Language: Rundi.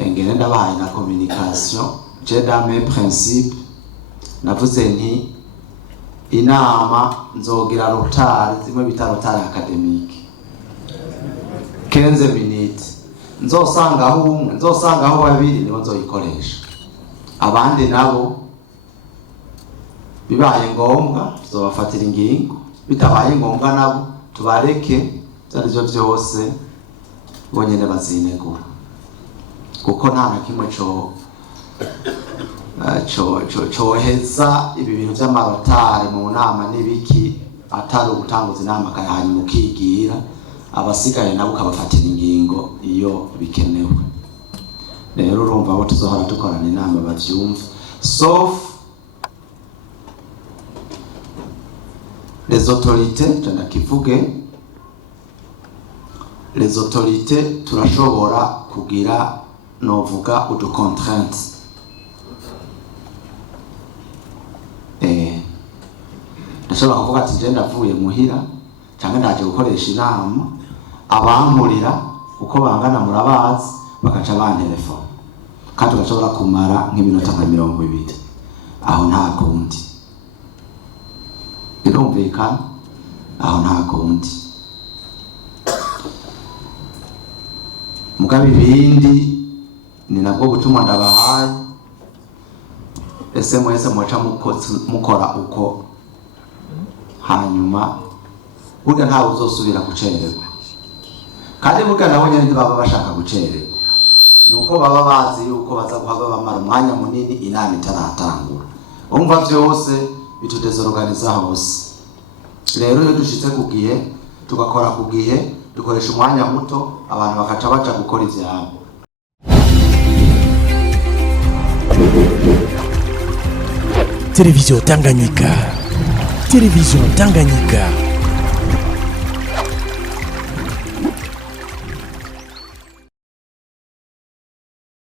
ngene ndabahaye na communication je dans mes principes navuze nti inama nzogira rotari zimwe bita rotari academique 15 minutes nzosangaho umwe nzosangaho babiri nibo nzoyikoresha abandi nabo bibaye ngombwa tuzobafatira ingingo bitabaye ngombwa nabo tubareke byarivyo byose bonyene bazinegura kuko nta na kimwe coheza ibi bintu by'amarotari mu nama n'ibiki atari ugutanguza inama hanyuma ukigira abasigaye nabo ukabafatira ingingo iyo bikenewe. Rero urumva abo tuzohora dukorana inama bavyumva sauf les autorités, ndakivuge les autorités turashobora kugira novuga udu contraintes ndashobora kuvuga ati je ndavuye muhira cyangwa ndaje gukoresha inama abankurira uko bangana murabazi bakaca bantelefone kandi ugashobora kumara nk'iminota nka 20 aho nta kundi birumvikana aho nta kundi mugabe ibindi ni nabwo gutuma ndabahaye SMS muca mukora uko hanyuma burya ntawe uzosubira gucererwa kandi burya nabo nyene baba bashaka gucererwa nuko baba bazi yuko baza guhaba bamara umwanya munini inama itaratangura umva byose bitudesorganiza hose. Rero iyo dushitse ku gihe tugakora ku gihe dukoresha umwanya muto abantu bakaca baca gukora ivyabo. Télévision Tanganyika.